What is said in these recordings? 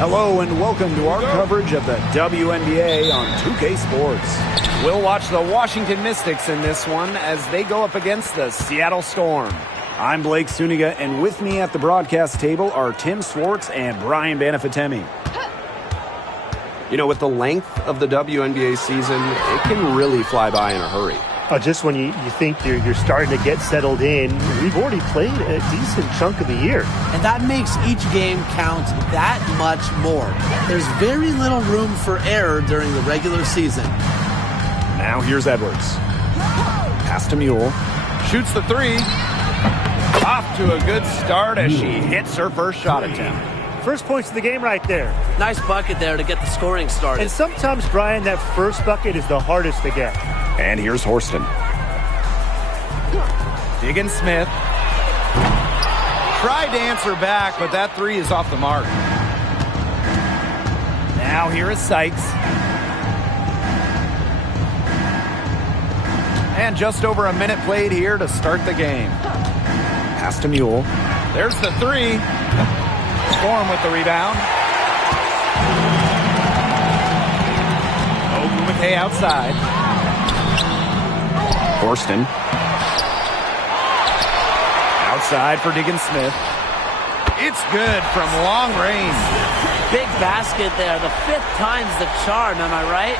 Hello and welcome to our coverage of the WNBA on 2K Sports. We'll watch the Washington Mystics in this one as they go up against the Seattle Storm. I'm Blake Suniga, and with me at the broadcast table are Tim Swartz and Brian Banafitemi. You know, with the length of the WNBA season, it can really fly by in a hurry. Just when you think you're starting to get settled in, we've already played a decent chunk of the year. And that makes each game count that much more. There's very little room for error during the regular season. Now here's Edwards. Pass to Mule. Shoots the three. Off to a good start as she hits her first shot attempt. First points of the game right there. Nice bucket there to get the scoring started. And sometimes, Brian, that first bucket is the hardest to get. And here's Horston. Diggins Smith. Tried to answer back, but that three is off the mark. Now here is Sykes. And just over a minute played here to start the game. Pass to Mule. There's the three. Storm with the rebound. Ogumake outside. Horston. Outside for Diggins Smith. It's good from long range. Big basket there. The fifth time's the charm, am I right?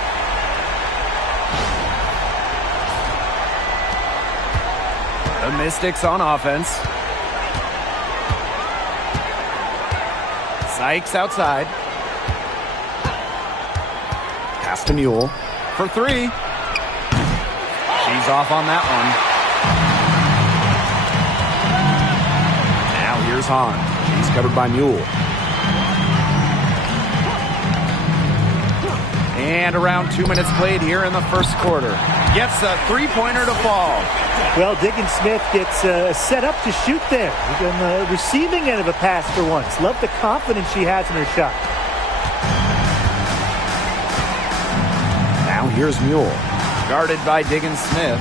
The Mystics on offense. Sykes outside. Pass to Mule. For three. She's off on that one. Now here's Hahn. She's covered by Mule. And around 2 minutes played here in the first quarter. Gets a three-pointer to fall. Well, Diggins Smith gets set up to shoot there. On the receiving end of a pass for once. Love the confidence she has in her shot. Now here's Mule. Guarded by Diggins Smith.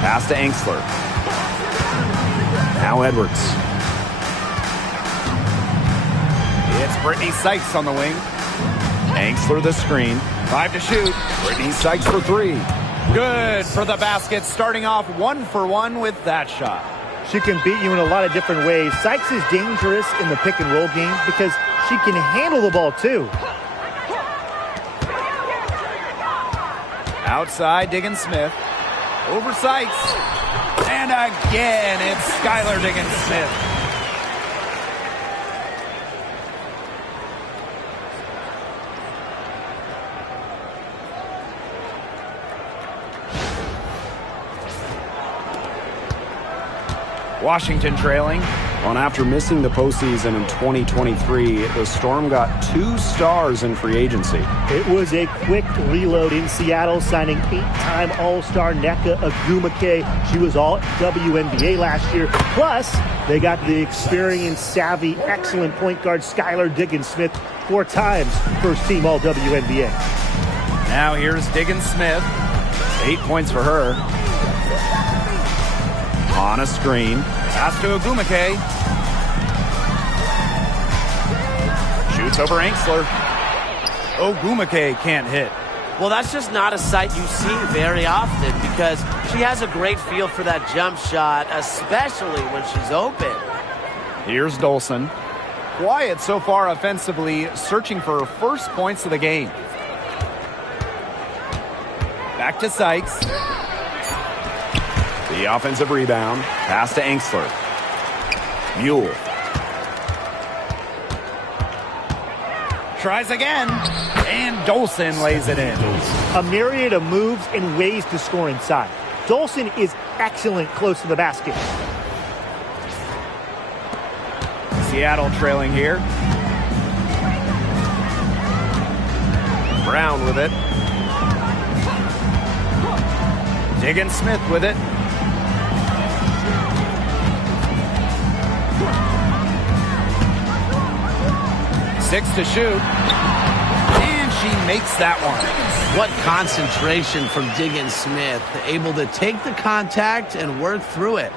Pass to Angsler. Now Edwards. It's Brittany Sykes on the wing. Angsler the screen. 5 to shoot. Brittany Sykes for three. Good for the basket, starting off 1-for-1 with that shot. She can beat you in a lot of different ways. Sykes is dangerous in the pick and roll game because she can handle the ball too. Outside, Diggins Smith. Over Sykes. And again, it's Skylar Diggins Smith. Washington trailing. Well, after missing the postseason in 2023, the Storm got 2 stars in free agency. It was a quick reload in Seattle, signing 8-time All-Star Nneka Ogumake. She was all WNBA last year. Plus, they got the experienced, savvy, excellent point guard Skylar Diggins Smith, 4 times first-team All-WNBA. Now here's Diggins Smith. 8 points for her. On a screen. Pass to Ogumake. Shoots over Angsler. Ogumake can't hit. Well, that's just not a sight you see very often because she has a great feel for that jump shot, especially when she's open. Here's Dolson. Quiet so far offensively, searching for her first points of the game. Back to Sykes. The offensive rebound. Pass to Angsler. Mule. Tries again. And Dolson lays it in. A myriad of moves and ways to score inside. Dolson is excellent close to the basket. Seattle trailing here. Brown with it. Diggins Smith with it. Six to shoot. And she makes that one. What concentration from Diggins Smith. Able to take the contact and work through it.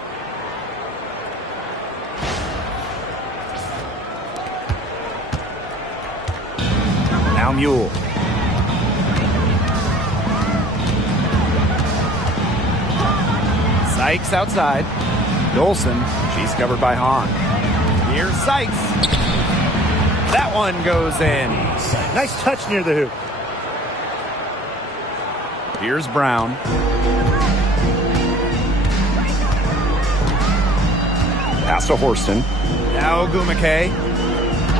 Now Mule. Sykes outside. Dolson. She's covered by Hahn. Here's Sykes. That one goes in. Nice touch near the hoop. Here's Brown. Pass to Horston. Now Gumake.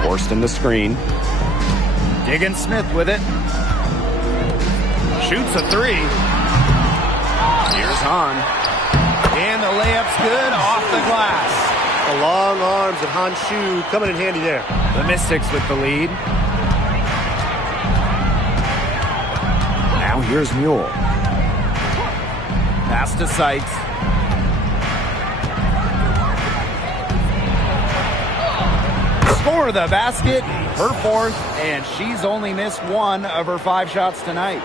Horston the screen. Diggins Smith with it. Shoots a three. Here's Hahn. And the layup's good off the glass. The long arms of Han Shu coming in handy there. The Mystics with the lead. Now here's Mule. Pass to Sykes. Score the basket, her fourth, and she's only missed one of her 5 shots tonight.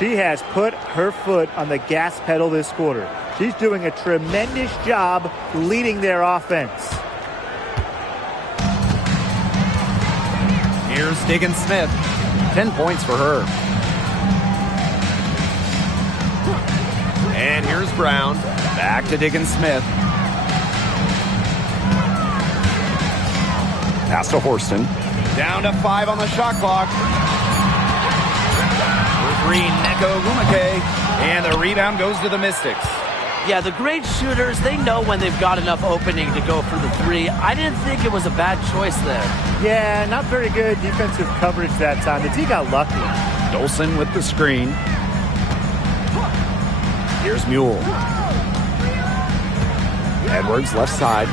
She has put her foot on the gas pedal this quarter. She's doing a tremendous job leading their offense. Here's Diggins Smith. 10 points for her. And here's Brown. Back to Diggins Smith. Pass to Horston. Down to 5 on the shot clock. For three, Neko Gumake. And the rebound goes to the Mystics. Yeah, the great shooters, they know when they've got enough opening to go for the three. I didn't think it was a bad choice there. Yeah, not very good defensive coverage that time. The D got lucky. Dolson with the screen. Here's Mule. Edwards left side.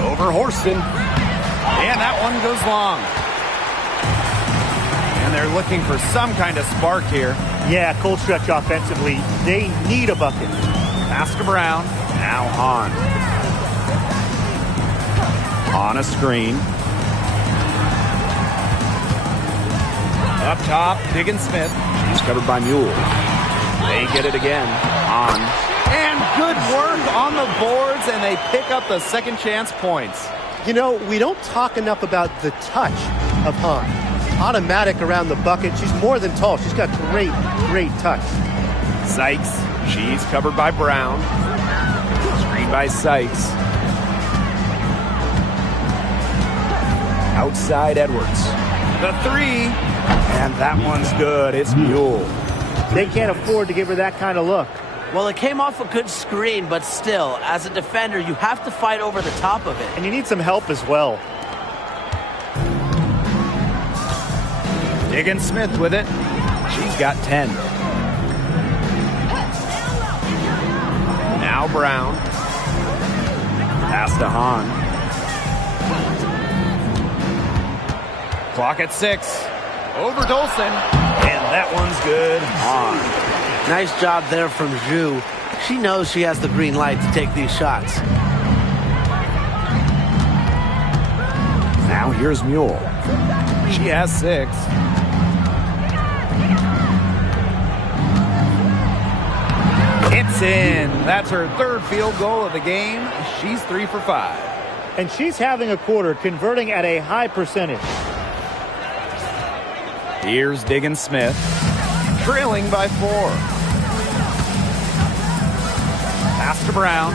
Over Horston. And that one goes long. And they're looking for some kind of spark here. Yeah, cold stretch offensively. They need a bucket. Pass to Brown. Now Hahn. On a screen. Up top, Diggins Smith. She's covered by Mule. They get it again. On. And good work on the boards, and they pick up the second chance points. You know, we don't talk enough about the touch of Hahn. Automatic around the bucket. She's more than tall. She's got great touch. Sykes. She's covered by Brown. Screen by Sykes. Outside Edwards. The three. And that one's good. It's Mule. They can't afford to give her that kind of look. Well, it came off a good screen, but still, as a defender, you have to fight over the top of it. And you need some help as well. Diggins Smith with it. She's got 10. Now Brown. Pass to Hahn. Clock at 6. Over Dolson. And that one's good. Hahn. Nice job there from Zhu. She knows she has the green light to take these shots. Now here's Mule. She has 6. It's in. That's her third field goal of the game. She's 3 for 5. And she's having a quarter, converting at a high percentage. Here's Diggins Smith. Trailing by 4. Pass to Brown.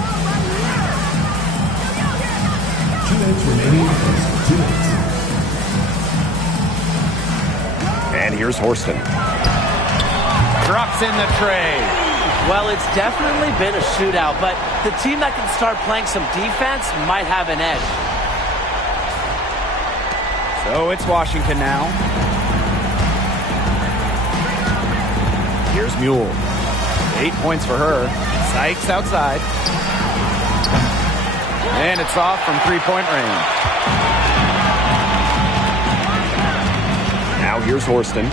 2 minutes remaining. 2 minutes. And here's Horston. Drops in the tray. Well, it's definitely been a shootout, but the team that can start playing some defense might have an edge. So it's Washington now. Here's Mule. 8 points for her. Sykes outside. And it's off from 3-point range. Now here's Horston.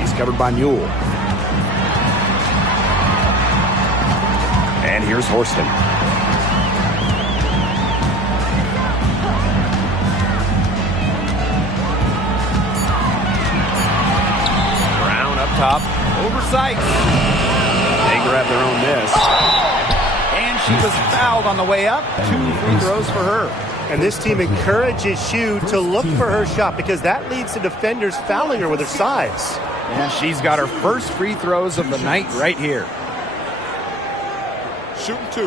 She's covered by Mule. And here's Horston. Brown up top. Over Sykes. They grab their own miss. And she was fouled on the way up. 2 free throws for her. And this team encourages Shu to look for her shot because that leads to defenders fouling her with her size. And she's got her first free throws of the night right here. Shooting 2.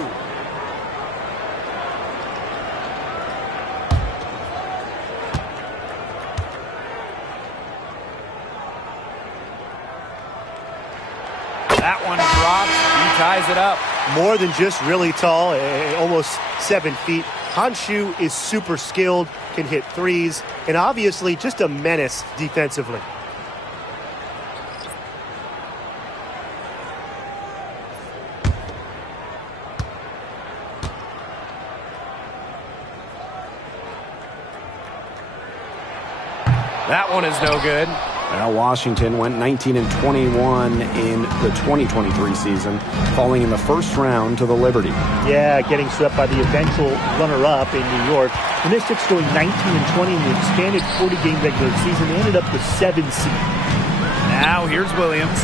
That one drops. He ties it up. More than just really tall, almost 7 feet. Hanshu is super skilled, can hit threes, and obviously just a menace defensively. That one is no good. Well, Washington went 19-21 in the 2023 season, falling in the first round to the Liberty. Yeah, getting swept by the eventual runner-up in New York. The Mystics going 19-20 in the expanded 40-game regular season. They ended up the 7th seed. Now here's Williams.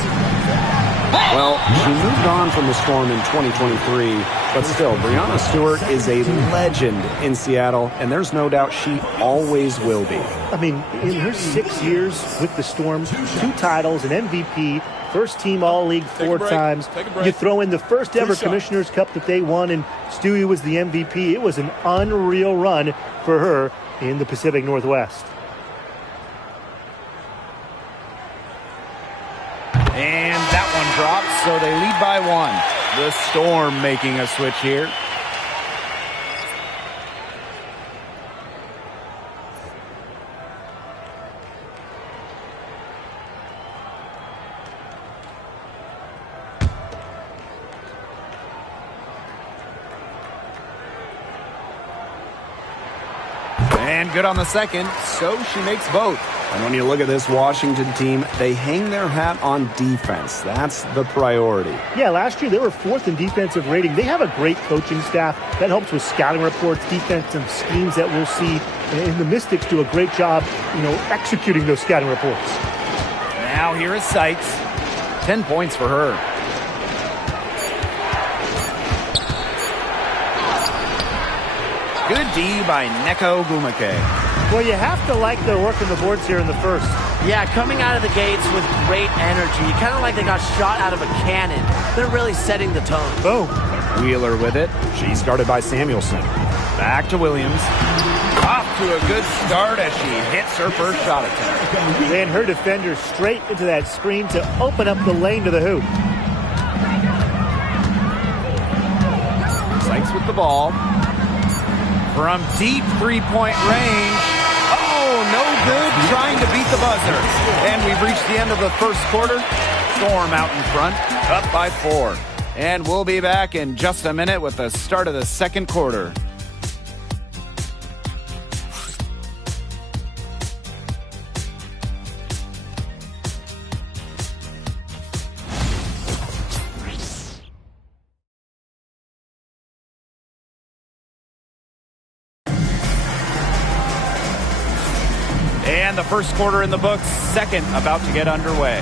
Well, she moved on from the Storm in 2023, but still, Breanna Stewart is a legend in Seattle, and there's no doubt she always will be. I mean, in her 6 years with the Storm, 2 titles, an MVP, first team All-League 4 times. You throw in the first ever Commissioner's Cup that they won, and Stewie was the MVP. It was an unreal run for her in the Pacific Northwest. And that one drops, so they lead by 1. The Storm making a switch here. And good on the second, so she makes both. And when you look at this Washington team, they hang their hat on defense. That's the priority. Yeah, last year they were 4th in defensive rating. They have a great coaching staff that helps with scouting reports, defensive schemes that we'll see. And the Mystics do a great job, executing those scouting reports. Now here is Sykes. 10 points for her. Good D by Neko Gumake. Well, you have to like their work on the boards here in the first. Yeah, coming out of the gates with great energy. Kind of like they got shot out of a cannon. They're really setting the tone. Boom. Wheeler with it. She's guarded by Samuelson. Back to Williams. Off to a good start as she hits her first shot attempt. And her defender straight into that screen to open up the lane to the hoop. Sykes with the ball. From deep three-point range. Oh, no good. Trying to beat the buzzer. And we've reached the end of the first quarter. Storm out in front, up by 4. And we'll be back in just a minute with the start of the second quarter. And the first quarter in the books, second about to get underway.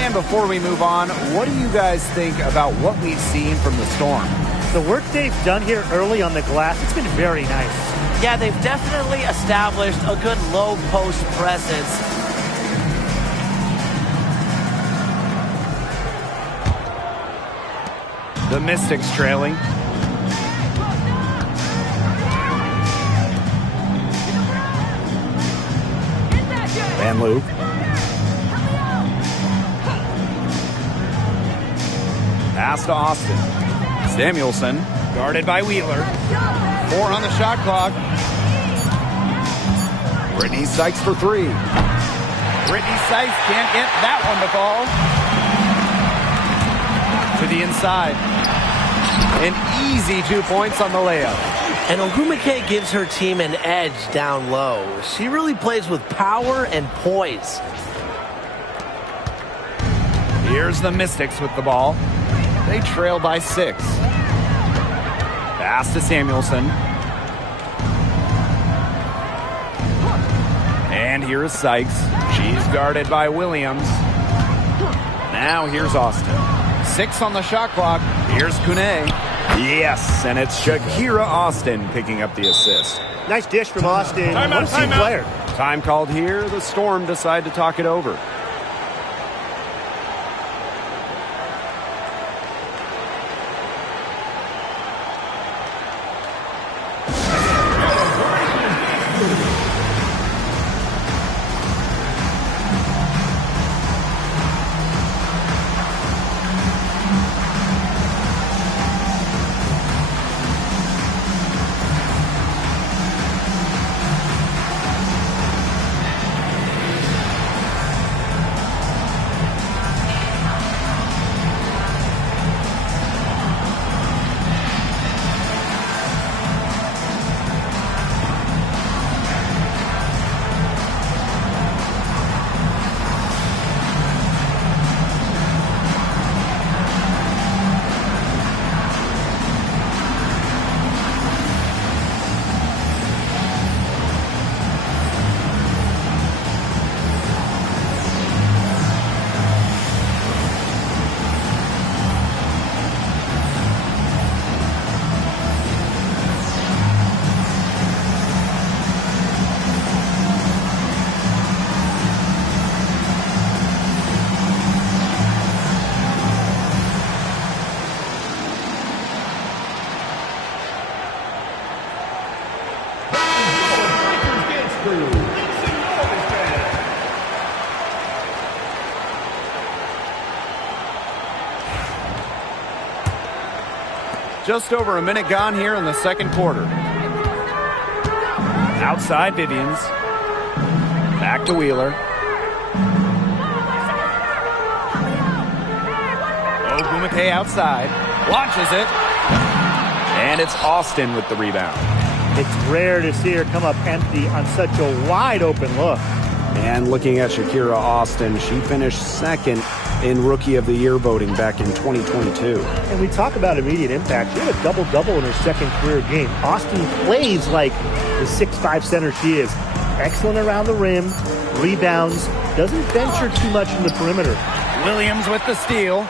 And before we move on, what do you guys think about what we've seen from the Storm? The work they've done here early on the glass, it's been very nice. Yeah, they've definitely established a good low post presence. The Mystics trailing. Van Loo. Pass to Austin. Samuelson, guarded by Wheeler. 4 on the shot clock. Brittany Sykes for 3. Brittany Sykes can't get that one to fall. To the inside. An easy 2 points on the layup. And Ogumake gives her team an edge down low. She really plays with power and poise. Here's the Mystics with the ball. They trail by 6. Pass to Samuelson. And here is Sykes. She's guarded by Williams. Now here's Austin. 6 on the shot clock. Here's Kune. Yes, and it's Shakira Austin picking up the assist. Nice dish from Austin. What a team player. Time called here. The Storm decide to talk it over. Just over a minute gone here in the second quarter. Outside Vivians. Back to Wheeler. Ogumake outside. Launches it. And it's Austin with the rebound. It's rare to see her come up empty on such a wide open look. And looking at Shakira Austin, she finished second in Rookie of the Year voting back in 2022. And we talk about immediate impact. She had a double-double in her second career game. Austin plays like the 6'5" center she is. Excellent around the rim, rebounds, doesn't venture too much in the perimeter. Williams with the steal.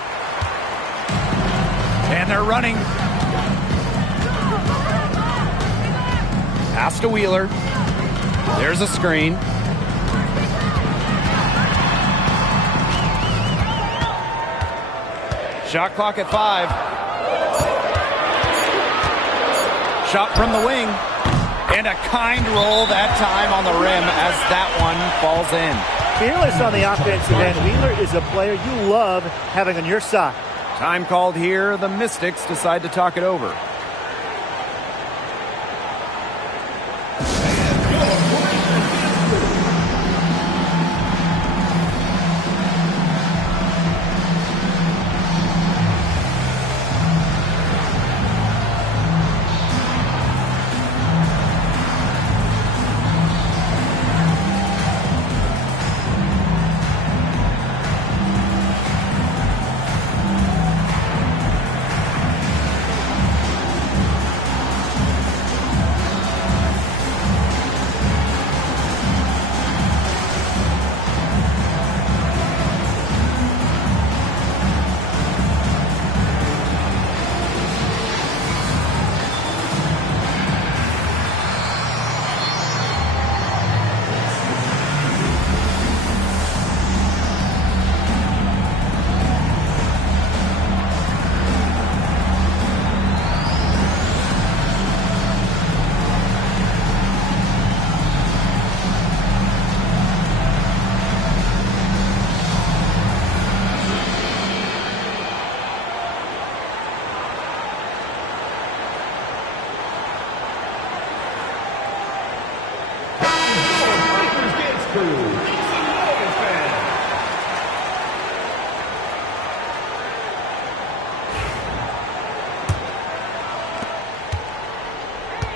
And they're running. Pass to Wheeler. There's a screen. Shot clock at 5. Shot from the wing. And a kind roll that time on the rim as that one falls in. Fearless on the offensive end. Wheeler is a player you love having on your side. Time called here. The Mystics decide to talk it over.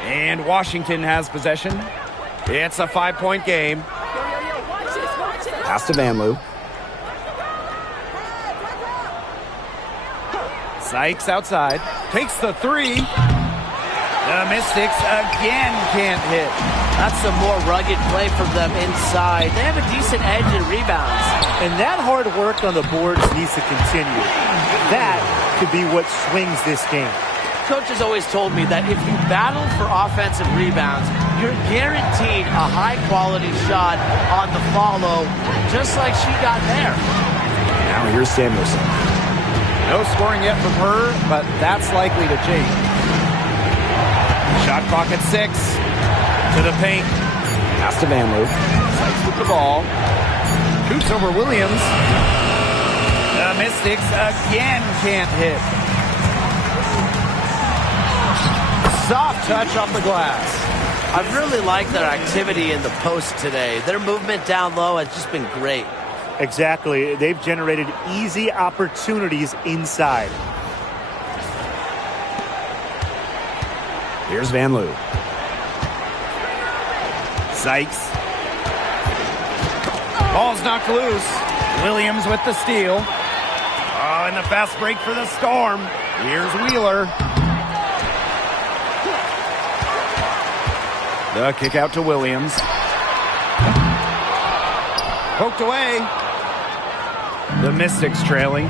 And Washington has possession. It's a 5-point game. Pass to Vanloo. Sykes outside. Takes the 3. The Mystics again can't hit. That's some more rugged play from them inside. They have a decent edge in rebounds. And that hard work on the boards needs to continue. That could be what swings this game. coach has always told me that if you battle for offensive rebounds, you're guaranteed a high-quality shot on the follow, just like she got there. Now here's Samuelson. No scoring yet from her, but that's likely to change. Shot clock at 6. To the paint. Pass to Van Loo. Sykes with the ball. Shoots over Williams. The Mystics again can't hit. Soft touch off the glass. I really like their activity in the post today. Their movement down low has just been great. Exactly. They've generated easy opportunities inside. Here's Van Loo. Sykes. Ball's knocked loose. Williams with the steal. Oh, and the fast break for the Storm. Here's Wheeler. The kick out to Williams. Poked away. The Mystics trailing.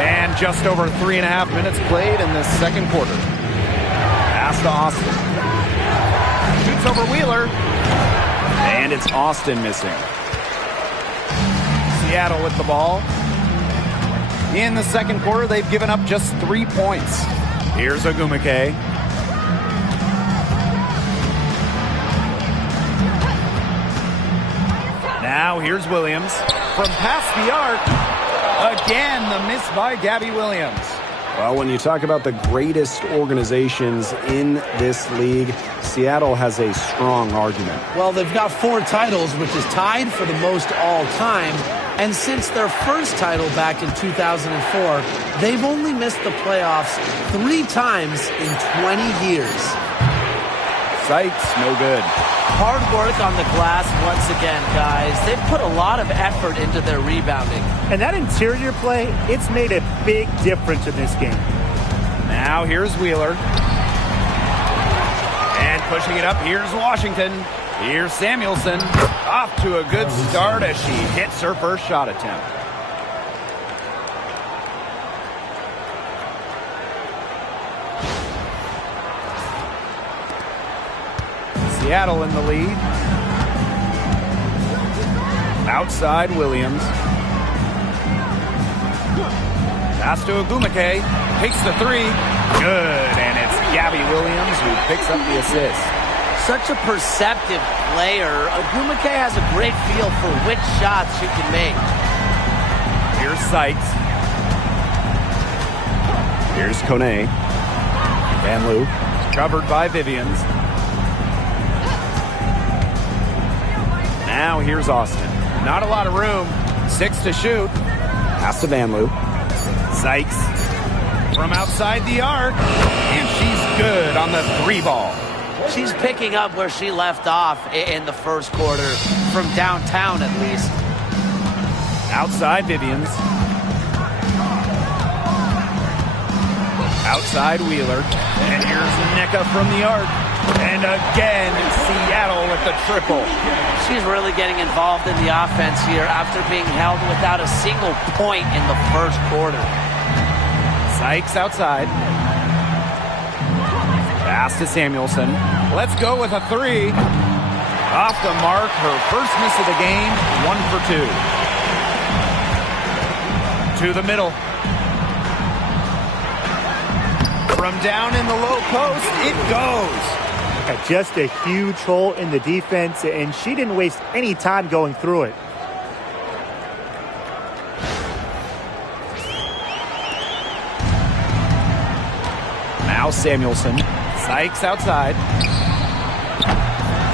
And just over 3.5 minutes played in this second quarter. Pass to Austin. Shoots over Wheeler. And it's Austin missing. Seattle with the ball. In the second quarter, they've given up just 3 points. Here's Ogumake. Now here's Williams. From past the arc. Again, the miss by Gabby Williams. Well, when you talk about the greatest organizations in this league, Seattle has a strong argument. Well, they've got 4 titles, which is tied for the most all time. And since their first title back in 2004, they've only missed the playoffs 3 times in 20 years. Sykes, no good. Hard work on the glass once again, guys. They've put a lot of effort into their rebounding. And that interior play, it's made a big difference in this game. Now here's Wheeler. And pushing it up, here's Washington. Here's Samuelson. Off to a good start as she hits her first shot attempt. Seattle in the lead. Outside Williams. Pass to Ogumake. Takes the 3. Good. And it's Gabby Williams who picks up the assist. Such a perceptive player. Ogumake has a great feel for which shots she can make. Here's Sykes. Here's Kone. Van Loo. Covered by Vivians. Now here's Austin. Not a lot of room. 6 to shoot. Pass to Van Loo. Sykes from outside the arc. And she's good on the 3 ball. She's picking up where she left off in the first quarter, from downtown at least. Outside Vivians. Outside Wheeler. And here's Nneka from the arc. And again, Seattle with the triple. She's really getting involved in the offense here after being held without a single point in the first quarter. Sykes outside. Pass to Samuelson. Let's go with a 3. Off the mark, her first miss of the game, 1 for 2. To the middle. From down in the low post, it goes. Just a huge hole in the defense, and she didn't waste any time going through it. Now Samuelson. Sykes outside.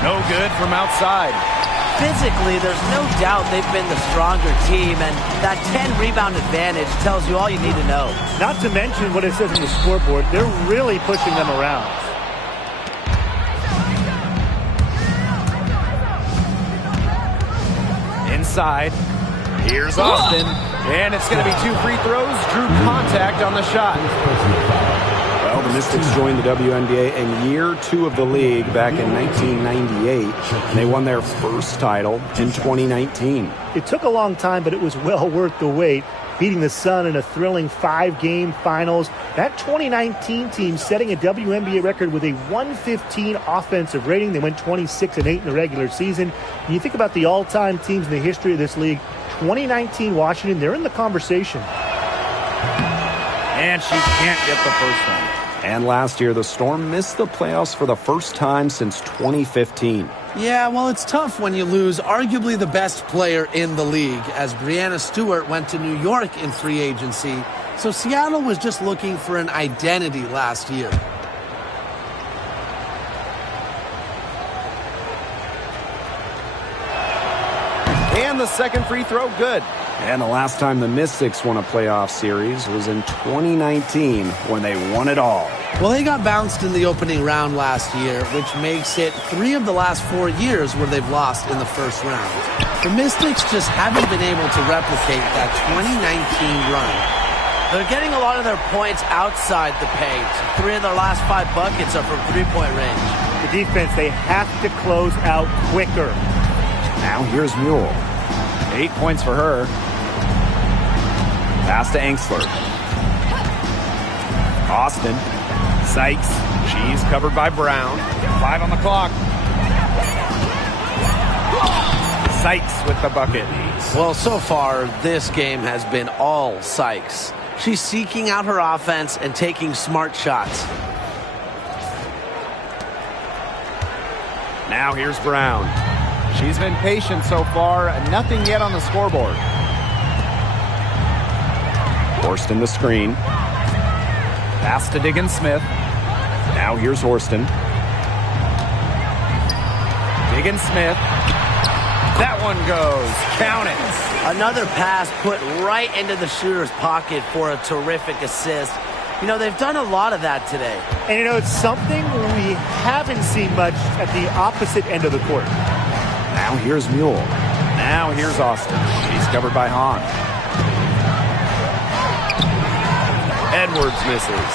No good from outside. Physically, there's no doubt they've been the stronger team, and that 10-rebound advantage tells you all you need to know. Not to mention what it says on the scoreboard, they're really pushing them around. Inside. Here's Austin. And it's going to be 2 free throws. Drew contact on the shot. Well, the Mystics joined the WNBA in year 2 of the league back in 1998, and they won their first title in 2019. It took a long time, but it was well worth the wait. beating the Sun in a thrilling 5-game finals. That 2019 team setting a WNBA record with a 115 offensive rating. They went 26-8 in the regular season. When you think about the all-time teams in the history of this league, 2019 Washington, they're in the conversation. And she can't get the first one. And last year, the Storm missed the playoffs for the first time since 2015. Yeah, well, it's tough when you lose arguably the best player in the league, as Breanna Stewart went to New York in free agency. So Seattle was just looking for an identity last year. And the second free throw, good. And the last time the Mystics won a playoff series was in 2019 when they won it all. Well, they got bounced in the opening round last year, which makes it 3 of the last 4 years where they've lost in the first round. The Mystics just haven't been able to replicate that 2019 run. They're getting a lot of their points outside the paint. 3 of their last 5 buckets are from three-point range. The defense, they have to close out quicker. Now here's Mule. 8 points for her. Pass to Angsler. Austin. Sykes. She's covered by Brown. 5 on the clock. Sykes with the bucket. Well, so far, this game has been all Sykes. She's seeking out her offense and taking smart shots. Now here's Brown. She's been patient so far. Nothing yet on the scoreboard. Horston the screen. Pass to Diggins-Smith. Now here's Horston. Diggins-Smith. That one goes. Count it. Another pass put right into the shooter's pocket for a terrific assist. You know, they've done a lot of that today. And, you know, it's something we haven't seen much at the opposite end of the court. Now here's Mule. Now here's Austin. She's covered by Hahn. Edwards misses.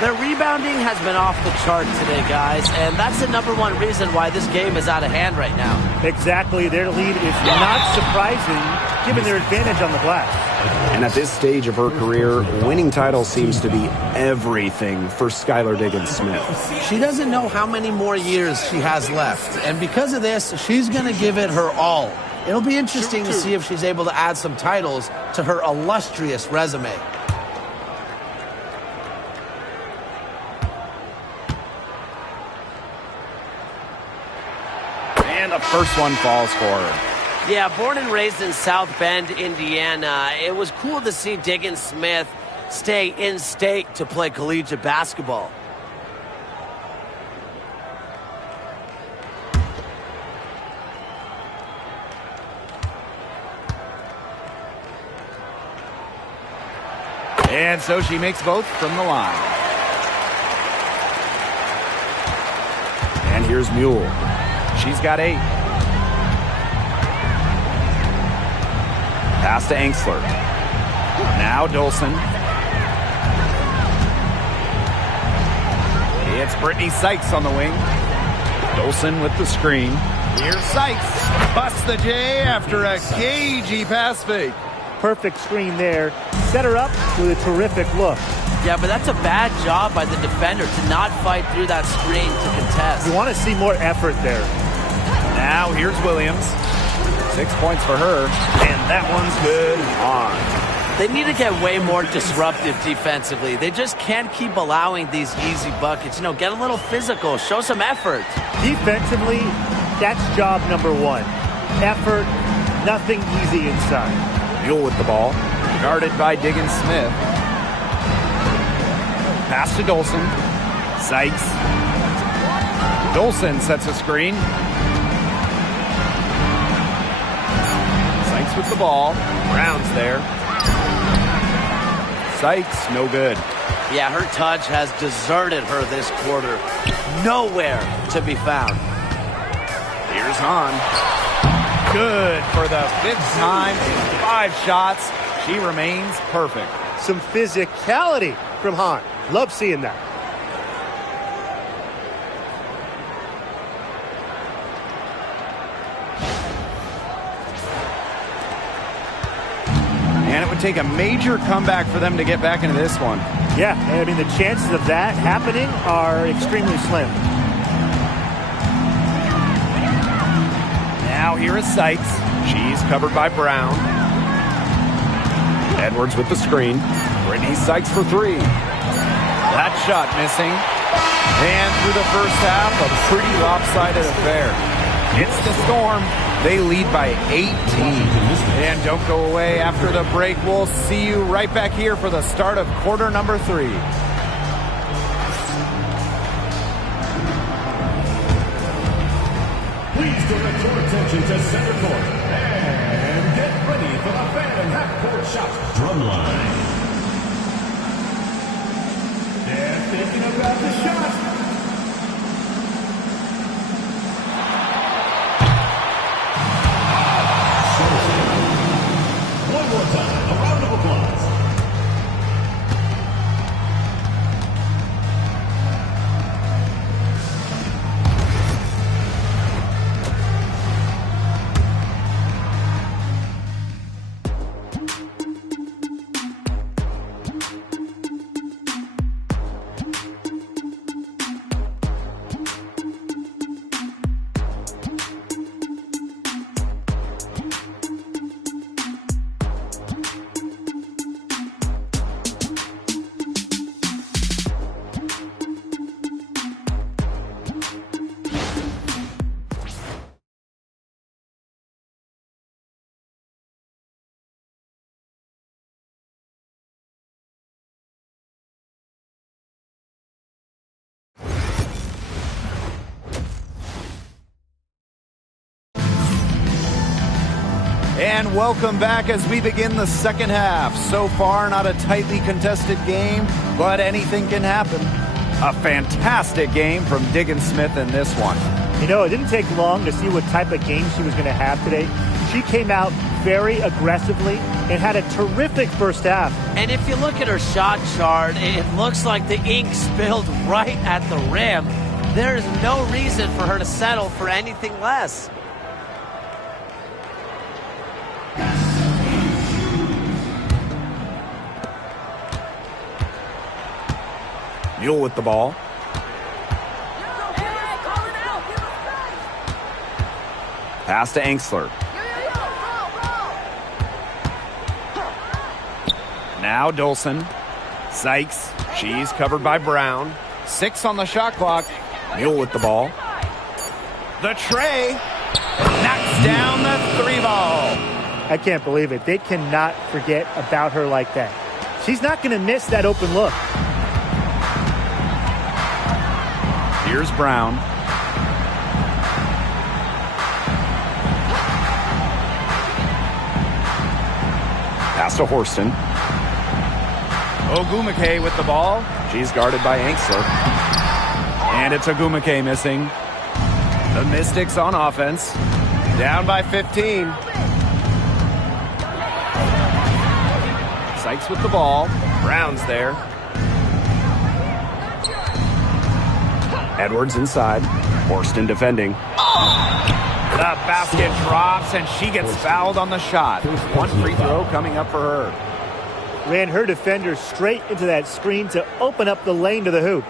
Their rebounding has been off the chart today, guys, and that's the #1 reason why this game is out of hand right now. Exactly. Their lead is not surprising given their advantage on the glass. And at this stage of her career, winning titles seems to be everything for Skylar Diggins-Smith. She doesn't know how many more years she has left, and because of this, she's going to give it her all. It'll be interesting to see if she's able to add some titles to her illustrious resume. And the first one falls for her. Yeah, born and raised in South Bend, Indiana, it was cool to see Diggins-Smith stay in state to play collegiate basketball. And so she makes both from the line. And here's Mule. She's got 8. Pass to Angsler. Now Dolson. It's Brittany Sykes on the wing. Dolson with the screen. Here's Sykes. Busts the J after a cagey pass fake. Perfect screen there. Set her up with a terrific look. Yeah, but that's a bad job by the defender to not fight through that screen to contest. You want to see more effort there. Now here's Williams. 6 points for her. And that one's good on. They need to get way more disruptive defensively. They just can't keep allowing these easy buckets. You know, get a little physical. Show some effort. Defensively, That's job #1. Effort, nothing easy inside. Mule with the ball. Guarded by Diggins-Smith. Pass to Dolson. Sykes. Dolson sets a screen. Sykes with the ball. Brown's there. Sykes, no good. yeah, her touch has deserted her this quarter. Nowhere to be found. Here's Hahn. Good for the 5th time in 5 shots. She remains perfect. Some physicality from Hahn. Love seeing that. And it would take a major comeback for them to get back into this one. Yeah, I mean, the chances of that happening are extremely slim. Now here is Sykes. She's covered by Brown. Edwards with the screen. Brittany Sykes for three. That shot missing. And through the first half, a pretty lopsided affair. It's the Storm. They lead by 18. And don't go away after the break. We'll see you right back here for the start of quarter number 3. Please direct your attention to center court. And get ready for the fan half-court shot drumline. They're thinking about the shot. One more time, a round of applause. And welcome back as we begin the second half. So far, not a tightly contested game, but anything can happen. A fantastic game from Diggin Smith in this one. You know, it didn't take long to see what type of game she was going to have today. She came out very aggressively and had a terrific first half. And if you look at her shot chart, it looks like the ink spilled right at the rim. There is no reason for her to settle for anything less. Mule with the ball. Pass to Angsler. Now Dolson. Sykes. She's covered by Brown. 6 on the shot clock. Mule with the ball. The tray. Knocks down the 3 ball. I can't believe it. They cannot forget about her like that. She's not going to miss that open look. Here's Brown. Pass to Horston. Ogumake with the ball. She's guarded by Angsler. And it's Ogumake missing. The Mystics on offense. Down by 15. Sykes with the ball. Brown's there. Edwards inside. Horston defending. The basket drops, and she gets fouled on the shot. 1 free throw coming up for her. Ran her defender straight into that screen to open up the lane to the hoop.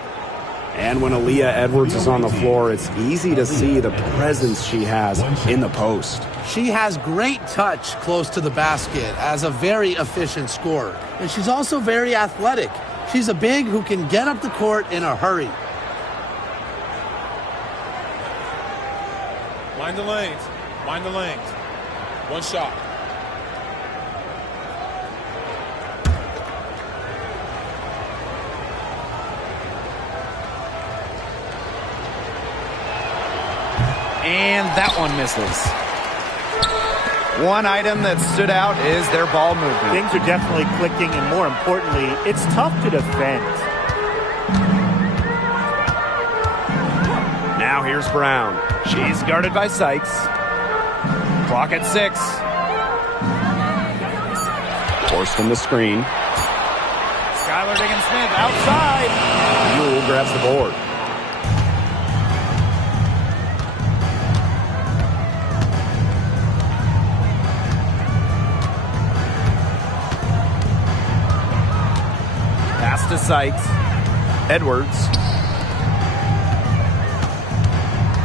And when Aaliyah Edwards is on the floor, it's easy to see the presence she has in the post. She has great touch close to the basket as a very efficient scorer. And she's also very athletic. She's a big who can get up the court in a hurry. Mind the lanes. Mind the lanes. One shot. And that one misses. One item that stood out is their ball movement. Things are definitely clicking, and more importantly, it's tough to defend. Now here's Brown. She's guarded by Sykes. Clock at 6. Horston the screen. Skylar Diggins-Smith outside. Mule grabs the board. Sykes. Edwards.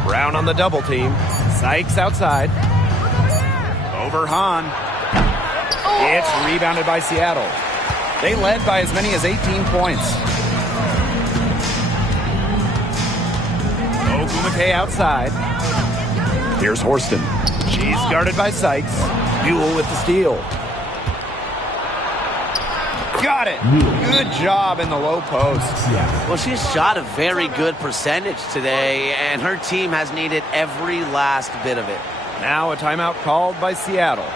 Brown on the double team. Sykes outside. Over Hahn. It's rebounded by Seattle. They led by as many as 18 points. Ogumake outside. Here's Horston. She's guarded by Sykes. Buell with the steal. Got it. Good job in the low post. Well, she's shot a very good percentage today, and her team has needed every last bit of it. Now a timeout called by Seattle.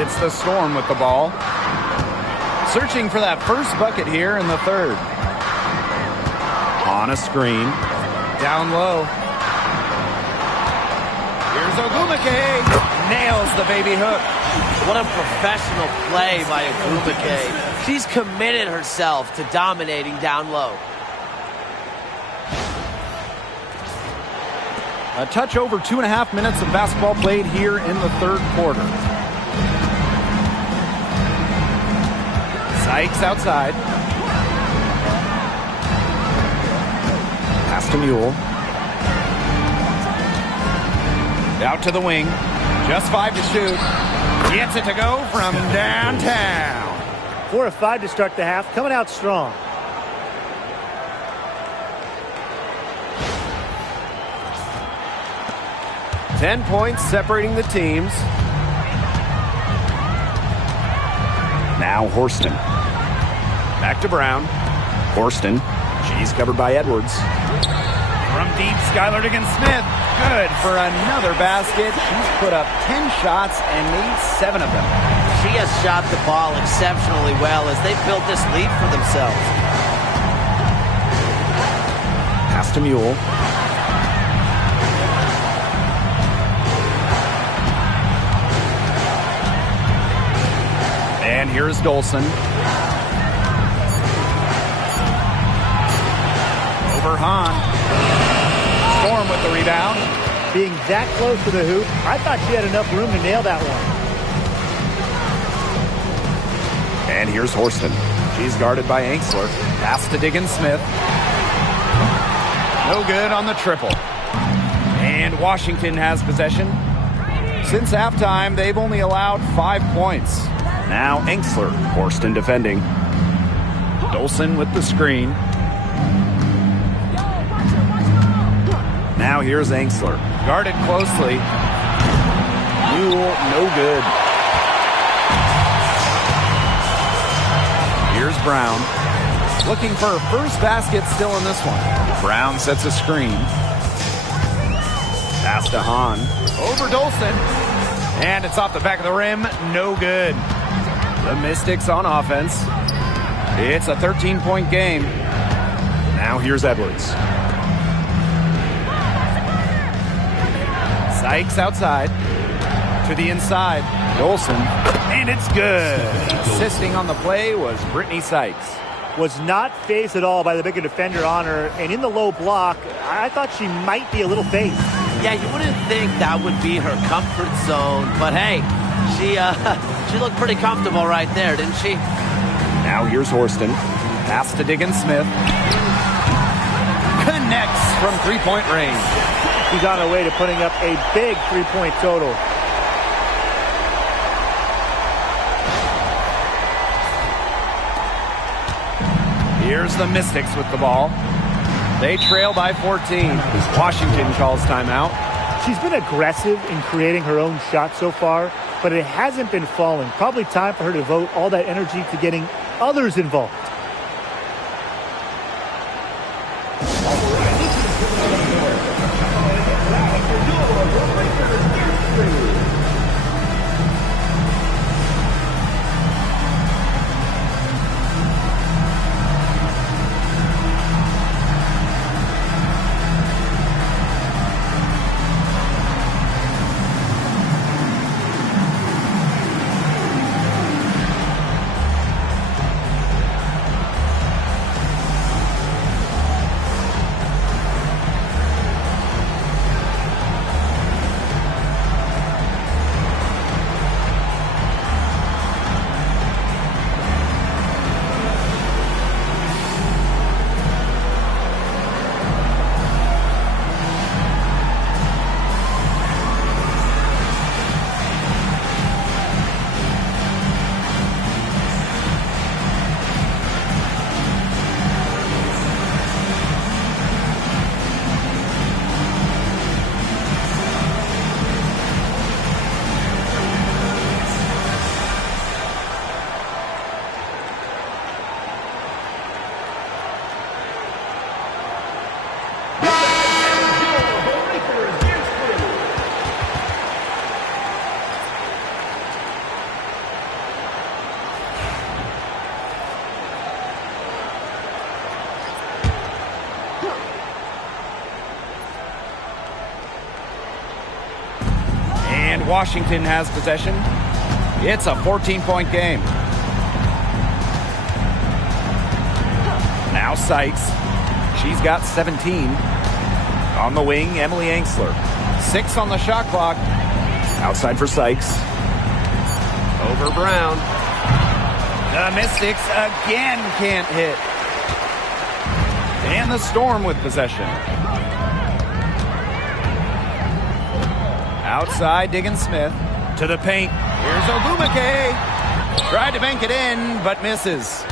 It's the Storm with the ball. Searching for that first bucket here in the third. On a screen. Down low. Here's Ogumake. Nails the baby hook. What a professional play by Ogumake. She's committed herself to dominating down low. A touch over 2.5 minutes of basketball played here in the third quarter. Sykes outside. Pass to Mule. Out to the wing. Just 5 to shoot. Gets it to go from downtown. 4 of 5 to start the half. Coming out strong. Ten points separating the teams. Now Horston. Back to Brown. Horston. She's covered by Edwards. From deep, Skylar Diggins-Smith. Good for another basket. She's put up 10 shots and made 7 of them. She has shot the ball exceptionally well as they built this lead for themselves. Pass to Mule. And here's Dolson. Over Hahn. Storm with the rebound. Being that close to the hoop, I thought she had enough room to nail that one. And here's Horston. She's guarded by Anxler. Pass to Diggins-Smith. No good on the triple. And Washington has possession. Since halftime, they've only allowed 5 points. Now Anxler, Horston defending. Dolson with the screen. Now here's Anxler. Guarded closely. Mule, no good. Here's Brown. Looking for her first basket still in this one. Brown sets a screen. Pass to Hahn. Over Dolson. And it's off the back of the rim. No good. The Mystics on offense. It's a 13-point game. Now here's Edwards. Sykes outside. To the inside. Olsen, and it's good. Assisting on the play was Brittany Sykes. Was not phased at all by the bigger defender on her, and in the low block, I thought she might be a little phased. Yeah, you wouldn't think that would be her comfort zone, but hey, she looked pretty comfortable right there, didn't she? Now here's Horston. Pass to Diggins Smith. Connects from three-point range. She's on her way to putting up a big three-point total. Here's the Mystics with the ball. They trail by 14. Washington calls timeout. She's been aggressive in creating her own shot so far, but it hasn't been falling. Probably time for her to devote all that energy to getting others involved. Washington has possession. It's a 14-point game. Now Sykes. She's got 17. On the wing, Emily Angsler. 6 on the shot clock. Outside for Sykes. Over Brown. The Mystics again can't hit. And the Storm with possession. Outside, Diggins Smith to the paint. Here's Ogumake. Tried to bank it in, but misses.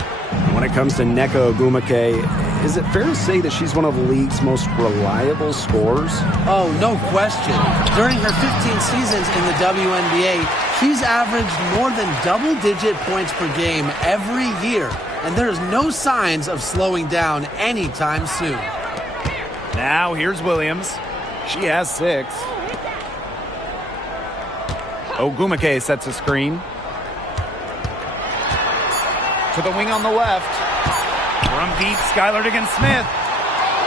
When it comes to Nneka Ogumake, is it fair to say that she's one of the league's most reliable scorers? Oh, no question. During her 15 seasons in the WNBA, she's averaged more than double-digit points per game every year, and there's no signs of slowing down anytime soon. Now here's Williams. She has 6. Ogumake sets a screen. To the wing on the left. From deep, Skylar Diggins Smith.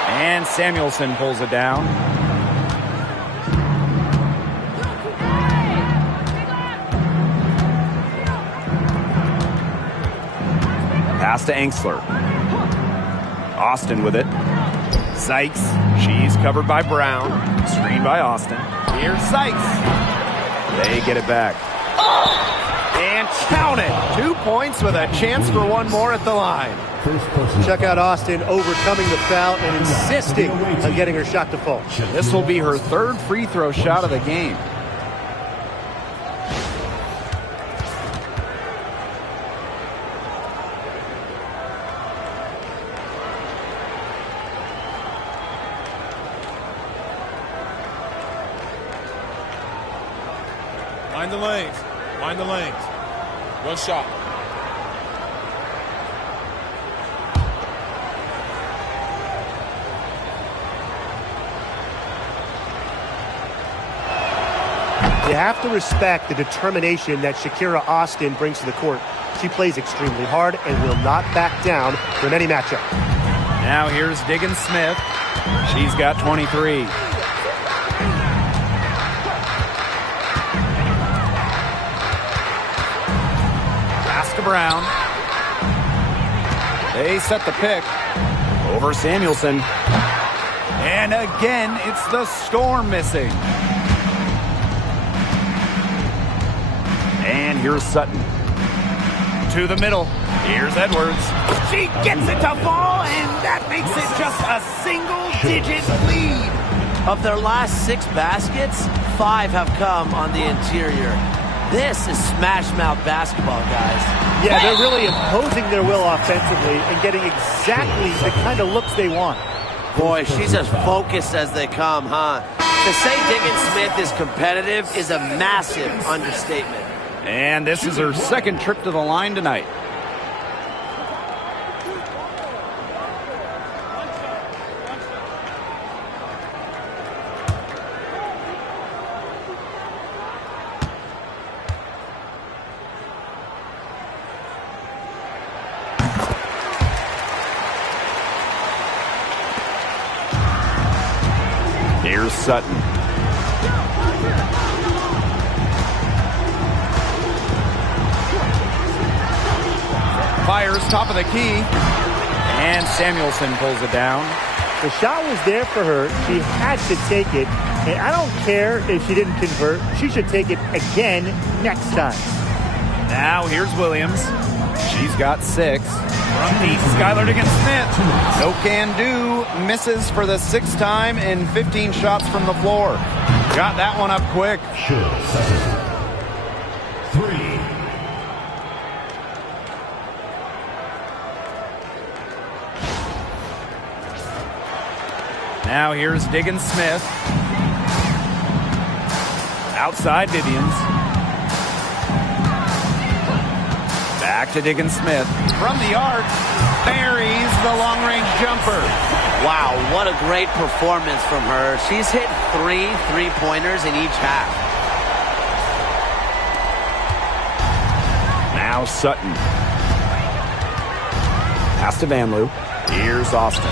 And Samuelson pulls it down. Pass to Angsler. Austin with it. Sykes. She's covered by Brown. Screened by Austin. Here's Sykes. They get it back. And count it. 2 points with a chance for one more at the line. Check out Austin overcoming the foul and insisting on getting her shot to fall. This will be her 3rd free throw shot of the game. Mind the lanes. Mind the lanes. One shot. You have to respect the determination that Shakira Austin brings to the court. She plays extremely hard and will not back down from any matchup. Now here's Diggins Smith. She's got 23. to Brown. They set the pick. Over Samuelson. And again, it's the Storm missing. And here's Sutton. To the middle. Here's Edwards. She gets it to fall, and that makes it just a single-digit lead. Of their last 6 baskets, 5 have come on the interior. This is smash-mouth basketball, guys. Yeah, they're really imposing their will offensively and getting exactly the kind of looks they want. Boy, she's as focused as they come, huh? To say Diggins-Smith is competitive is a massive understatement. And this is her second trip to the line tonight. Here's Sutton. Fires top of the key. And Samuelson pulls it down. The shot was there for her. She had to take it. And I don't care if she didn't convert. She should take it again next time. Now here's Williams. She's got 6. From deep, Skylar Diggins-Smith. No can do. Misses for the 6th time in 15 shots from the floor. Got that one up quick. 3. Now here's Diggins-Smith. Outside Vivians. Back to Diggins-Smith. From the arc, buries the long-range jumper. Wow, what a great performance from her. She's hit 3 3-pointers in each half. Now Sutton. Pass to Van Loo. Here's Austin.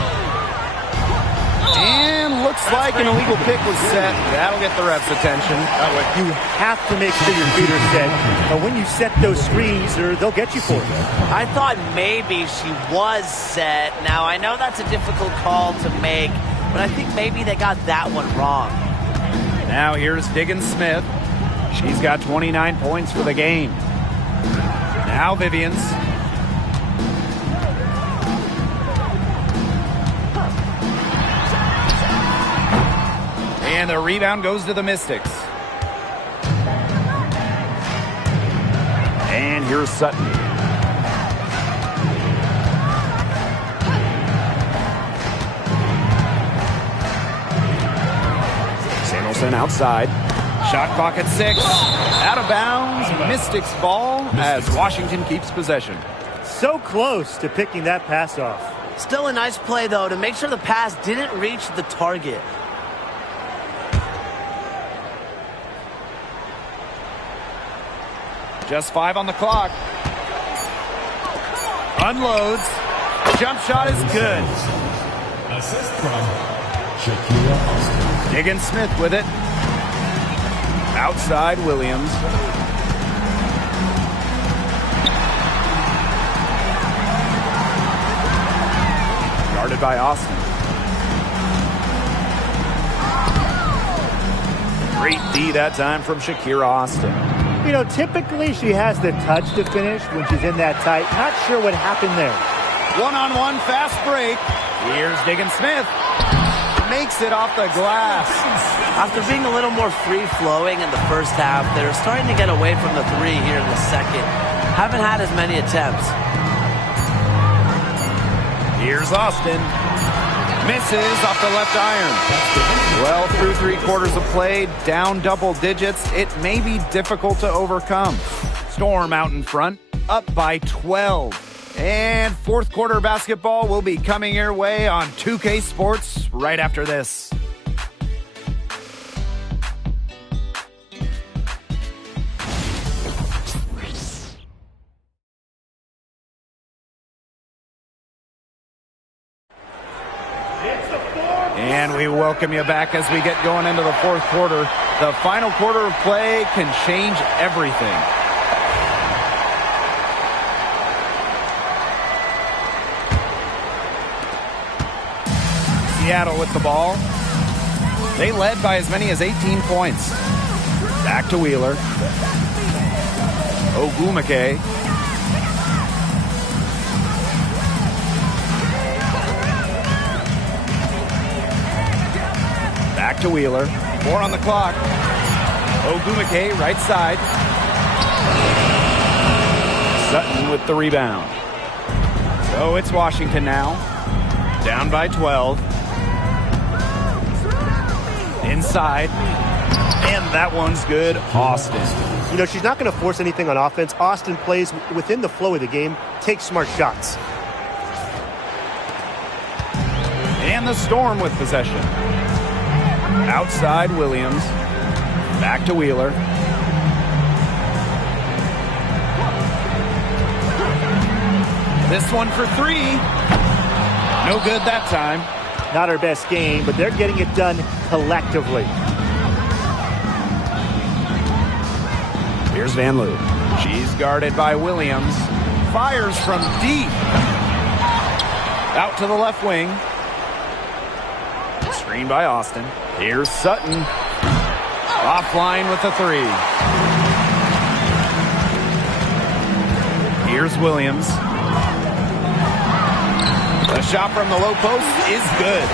And looks like an illegal pick was set. That'll get the ref's attention. You have to make sure your feet are set. But when you set those screens, they'll get you for it. I thought maybe she was set. Now, I know that's a difficult call to make, but I think maybe they got that one wrong. Now here's Diggins-Smith. She's got 29 points for the game. Now Vivians. And the rebound goes to the Mystics. And here's Sutton. Samuelson outside. Shot clock at 6. Out of bounds. Mystics ball as Washington keeps possession. So close to picking that pass off. Still a nice play, though, to make sure the pass didn't reach the target. Just 5 on the clock. Unloads. Jump shot is good. Assist from Shakira Austin. Diggins-Smith with it. Outside Williams. Guarded by Austin. Great D that time from Shakira Austin. You know, typically she has the touch to finish when she's in that tight. Not sure what happened there. One-on-one fast break. Here's Diggins-Smith. Makes it off the glass. After being a little more free-flowing in the first half, they're starting to get away from the 3 here in the second. Haven't had as many attempts. Here's Austin. Misses off the left iron. Well, through 3 quarters of play, down double digits. It may be difficult to overcome. Storm out in front, up by 12. And fourth quarter basketball will be coming your way on 2K Sports right after this. And we welcome you back as we get going into the fourth quarter. The final quarter of play can change everything. Seattle with the ball. They led by as many as 18 points. Back to Wheeler. Ogumake. Back to Wheeler. 4 on the clock. Ogumake, right side. Sutton with the rebound. So it's Washington now. Down by 12. Inside. And that one's good. Austin. You know, she's not going to force anything on offense. Austin plays within the flow of the game, takes smart shots. And the Storm with possession. Outside Williams. Back to Wheeler. This one for 3. No good that time. Not her best game, but they're getting it done collectively. Here's Van Loo. She's guarded by Williams. Fires from deep. Out to the left wing. Screen by Austin. Here's Sutton. Offline with the 3. Here's Williams. The shot from the low post is good.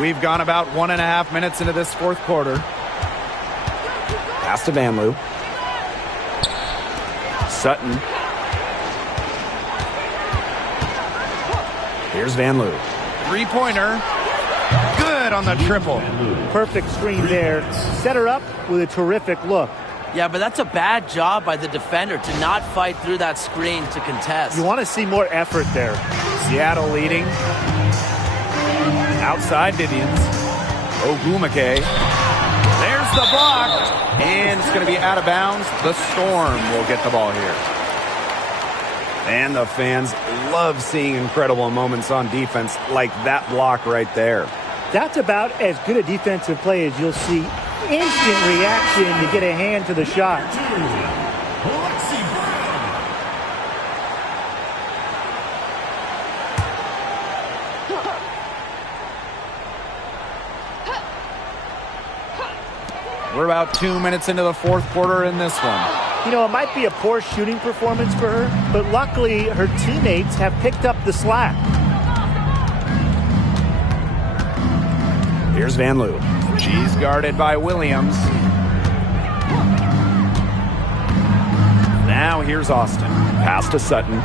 We've gone about 1.5 minutes into this fourth quarter. Pass to Van Loo. Sutton. Here's Van Loo. 3-pointer. Good on the triple. Perfect screen there. Set her up with a terrific look. Yeah, but that's a bad job by the defender to not fight through that screen to contest. You want to see more effort there. Seattle leading. Outside Vivians. Ogumake. There's the block. And it's going to be out of bounds. The Storm will get the ball here. And the fans love seeing incredible moments on defense like that block right there. That's about as good a defensive play as you'll see. Instant reaction to get a hand to the shot. We're about 2 minutes into the fourth quarter in this one. You know, it might be a poor shooting performance for her, but luckily her teammates have picked up the slack. Here's Van Loo. She's guarded by Williams. Now here's Austin. Pass to Sutton.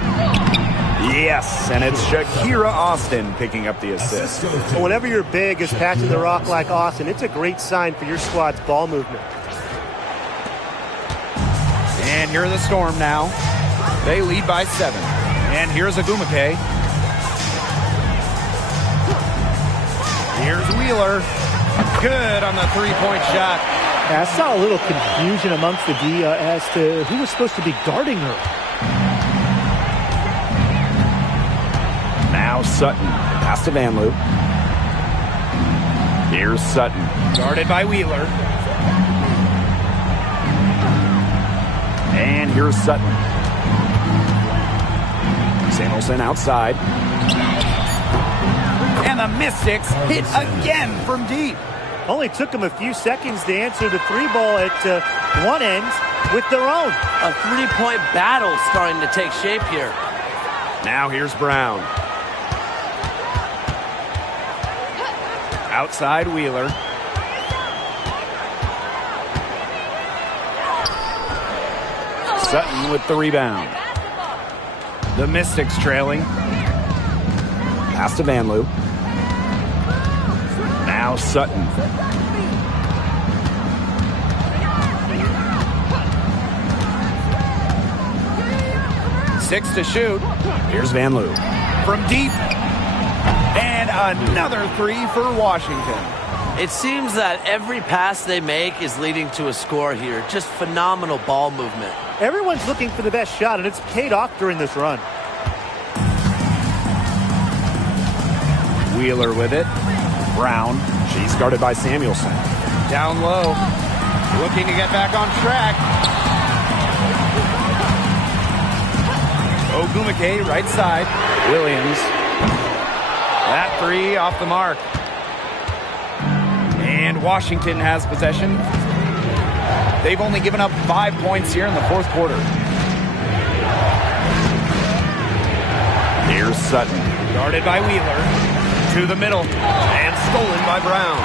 Yes, and it's Shakira Austin picking up the assist. Whenever you're big is passing the rock like Austin, it's a great sign for your squad's ball movement. And here are the Storm now. They lead by 7. And here's Ogumake. Here's Wheeler. Good on the 3-point shot. I saw a little confusion amongst the D as to who was supposed to be guarding her. Now Sutton. Pass to Van Loo. Here's Sutton. Guarded by Wheeler. And here's Sutton. Samuelson outside. And the Mystics hit again from deep. Only took them a few seconds to answer the 3-ball at one end with their own. A 3-point battle starting to take shape here. Now here's Brown. Outside Wheeler. Sutton with the rebound. The Mystics trailing. Pass to Van Loo. Now Sutton. 6 to shoot. Here's Van Loo. From deep. And another 3 for Washington. It seems that every pass they make is leading to a score here. Just phenomenal ball movement. Everyone's looking for the best shot, and it's paid off during this run. Wheeler with it. Brown. She's guarded by Samuelson. Down low. Looking to get back on track. Ogumake, right side. Williams. That three off the mark. And Washington has possession. They've only given up 5 points here in the fourth quarter. Here's Sutton. Guarded by Wheeler. To the middle. And stolen by Brown.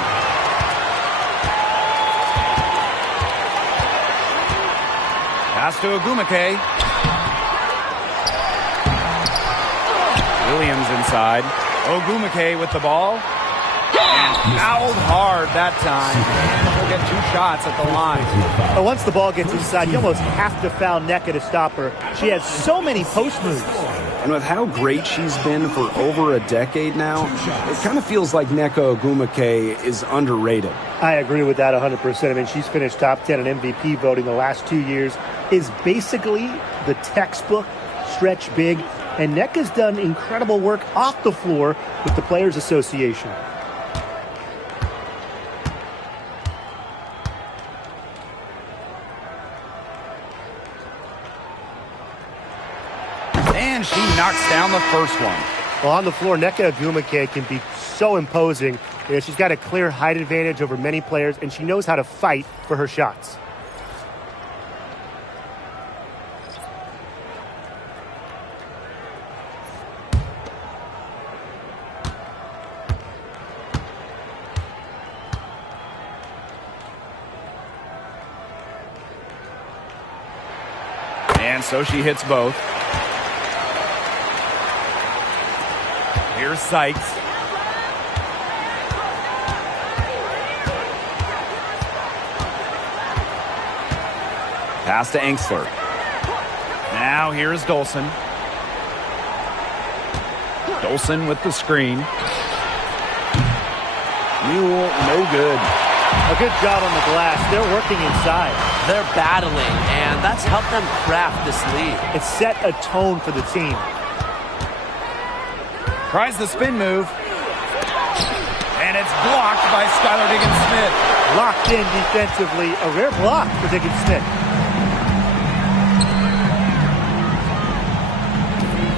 Pass to Ogumake. Williams inside. Ogumake with the ball. And fouled hard that time. And he'll get 2 shots at the line. But once the ball gets inside, you almost have to foul Nneka to stop her. She has so many post moves. And with how great she's been for over a decade now, it kind of feels like Nneka Ogumake is underrated. I agree with that 100%. I mean, she's finished top 10 in MVP voting the last 2 years, is basically the textbook stretch big, and Nneka's done incredible work off the floor with the Players Association. And she knocks down the first one. Well, on the floor, Nneka Ogumake can be so imposing. You know, she's got a clear height advantage over many players, and she knows how to fight for her shots. And so she hits both. Here's Sykes. Pass to Engstler. Now here's Dolson. Dolson with the screen. Mule, no good. A good job on the glass. They're working inside. They're battling, and that's helped them craft this lead. It set a tone for the team. Tries the spin move. And it's blocked by Skylar Diggins-Smith. Locked in defensively. A rare block for Diggins-Smith.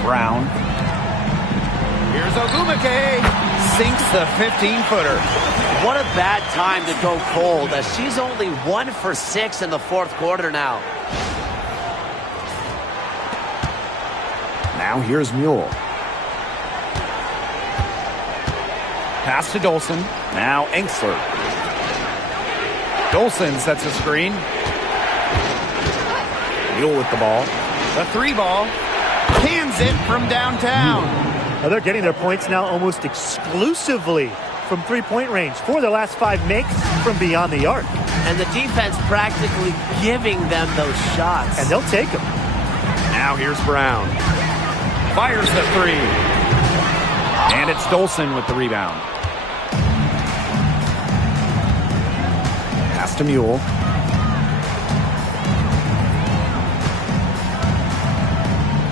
Brown. Here's Ogumake. Sinks the 15-footer. What a bad time to go cold, as she's only 1 for 6 in the fourth quarter now. Now here's Mule. Pass to Dolson. Now Engstler. Dolson sets a screen. Mule with the ball. The 3 ball. Cans it from downtown. Now they're getting their points now almost exclusively from three-point range. 4 of their last 5 makes from beyond the arc. And the defense practically giving them those shots. And they'll take them. Now here's Brown. Fires the 3. And it's Dolson with the rebound. Pass to Mule.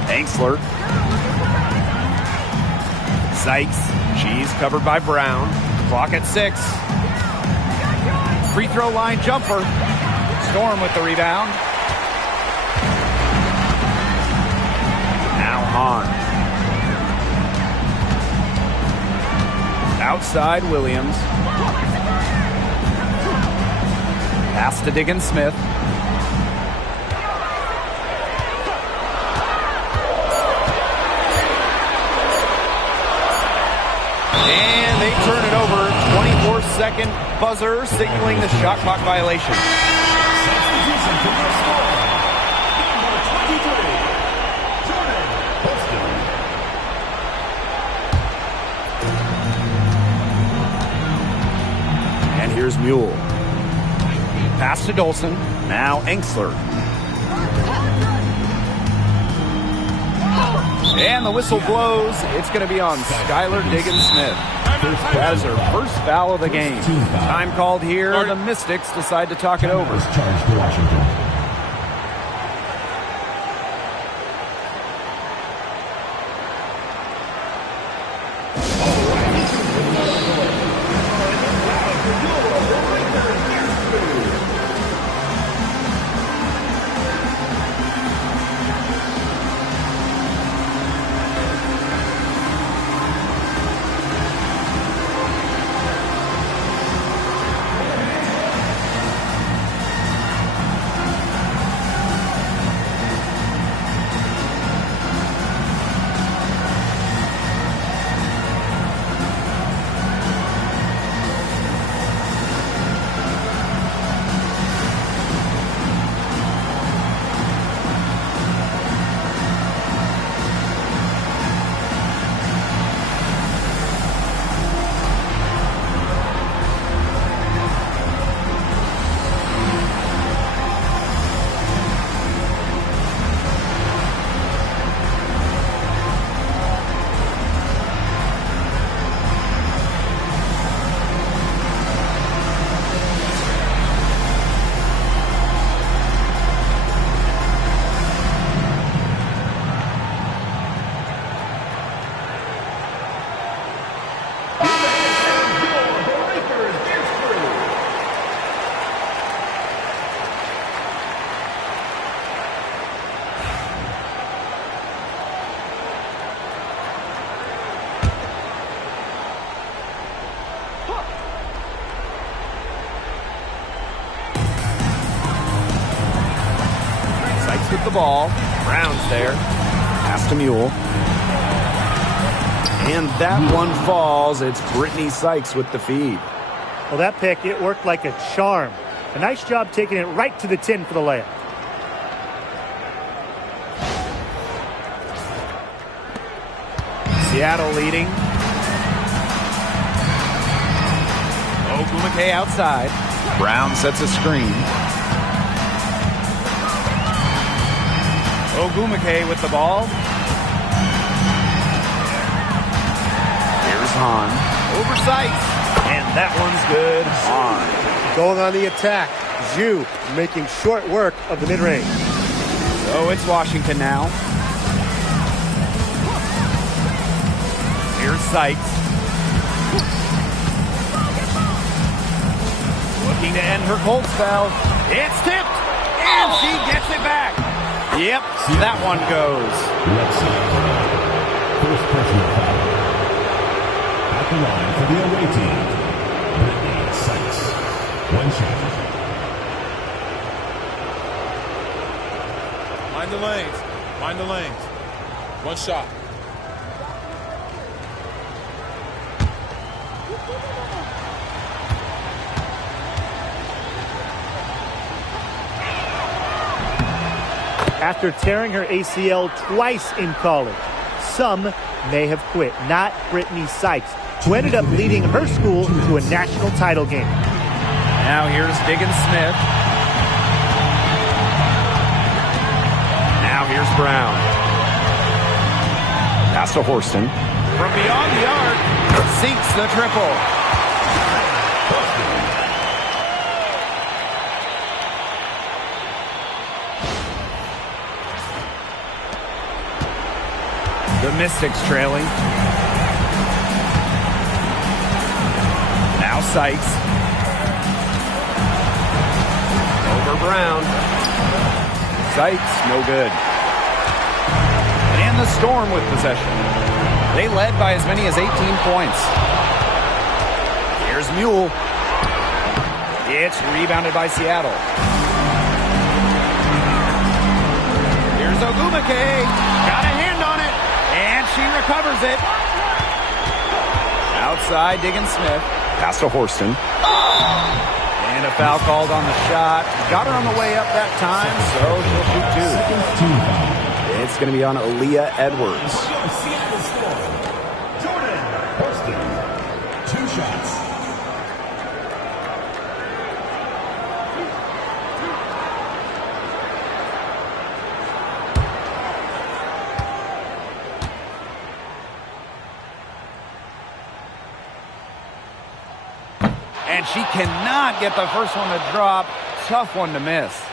Engstler. Sykes. She's covered by Brown. Clock at 6. Free throw line jumper. Storm with the rebound. Now Hahn. Outside Williams. Pass to Diggins-Smith. And they turn it over. 24-second buzzer signaling the shot clock violation. Substitution for the score. Number 23, Jordan Holston. And here's Mule. Pass to Dolson. Now Engstler. And the whistle blows. It's going to be on Skylar Diggins-Smith. That is her first foul of the game. Time called here. The Mystics decide to talk it over. Charged to Washington. the ball. Brown's there. Pass to Mule. And that one falls. It's Brittany Sykes with the feed. Well, that pick, it worked like a charm. A nice job taking it right to the tin for the layup. Seattle leading. Ogumake outside. Brown sets a screen. Ogumake with the ball. Here's Hahn. Oversight. And that one's good. Hahn. Going on the attack. Zhu making short work of the mid-range. So it's Washington now. Here's Sykes. Looking to end her cold spell. It's tipped. And she gets it back. Yep, that one goes. Let's see. First personal foul. At the line for the away team, Brittany Sykes. One shot. Mind the lanes. Mind the lanes. One shot. After tearing her ACL twice in college, some may have quit. Not Brittany Sykes, who ended up leading her school to a national title game. Now here's Diggins Smith. Now here's Brown. Pass to Horston. From beyond the arc, sinks the triple. The Mystics trailing. Now Sykes. Over Brown. Sykes, no good. And the Storm with possession. They led by as many as 18 points. Here's Mule. It's rebounded by Seattle. Here's Ogumake. Got a hand on it. And she recovers it. Outside, Diggins Smith. Pass to Horston. And a foul called on the shot. Got her on the way up that time, so she'll shoot two. It's going to be on Aaliyah Edwards. Seattle score. Jordan Horston. 2 shots. And she cannot get the first one to drop. Tough one to miss.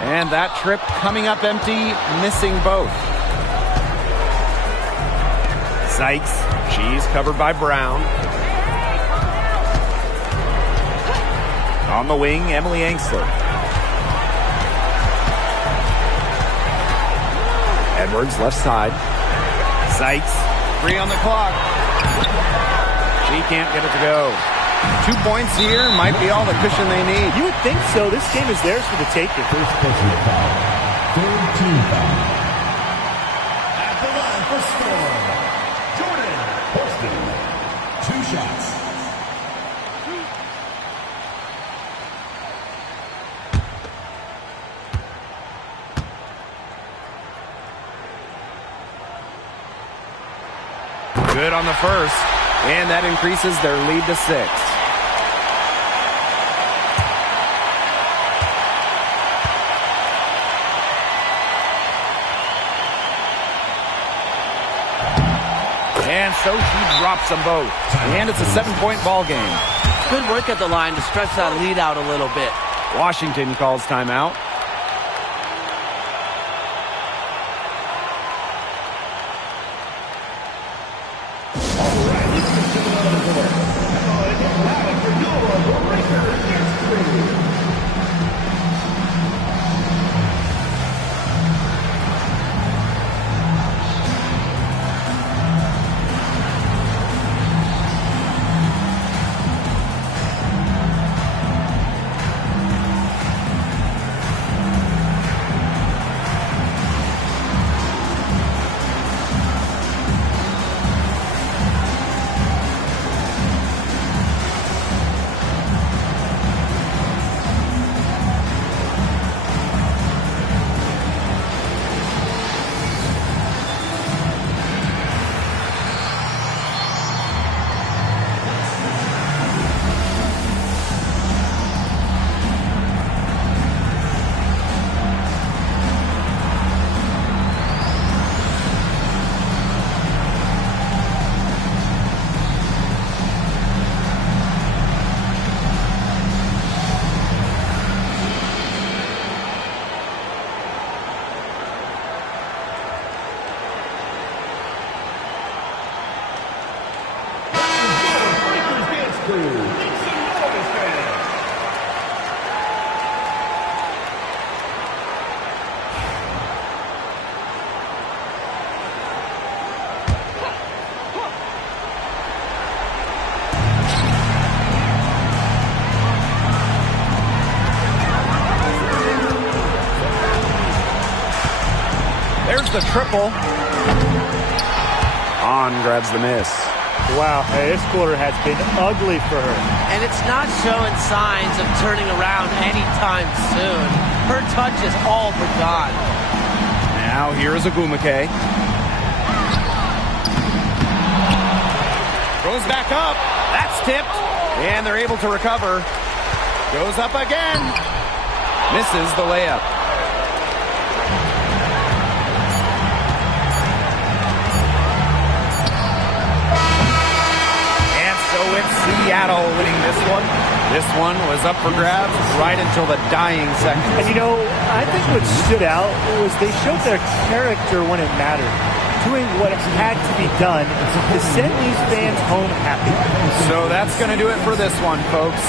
And that trip coming up empty, missing both. Sykes, she's covered by Brown. On the wing, Emily Angsler. Edwards, left side. Sykes, 3 on the clock. She can't get it to go. 2 points here might be all the cushion they need. You would think so. This game is theirs for the taking. First personal foul. Third team foul. At the line for Storm, Jordan Horston. 2 shots. Good on the first, and that increases their lead to 6. And so she drops them both. And it's a 7-point ball game. Good work at the line to stretch that lead out a little bit. Washington calls timeout. There's the triple. On grabs the miss. Wow, this quarter has been ugly for her. And it's not showing signs of turning around anytime soon. Her touch is all but gone. Now here's Agumake. Goes back up. That's tipped. And they're able to recover. Goes up again. Misses the layup. So it's Seattle winning this one. This one was up for grabs right until the dying seconds. And you know, I think what stood out was they showed their character when it mattered, doing what had to be done to send these fans home happy. So that's going to do it for this one, folks.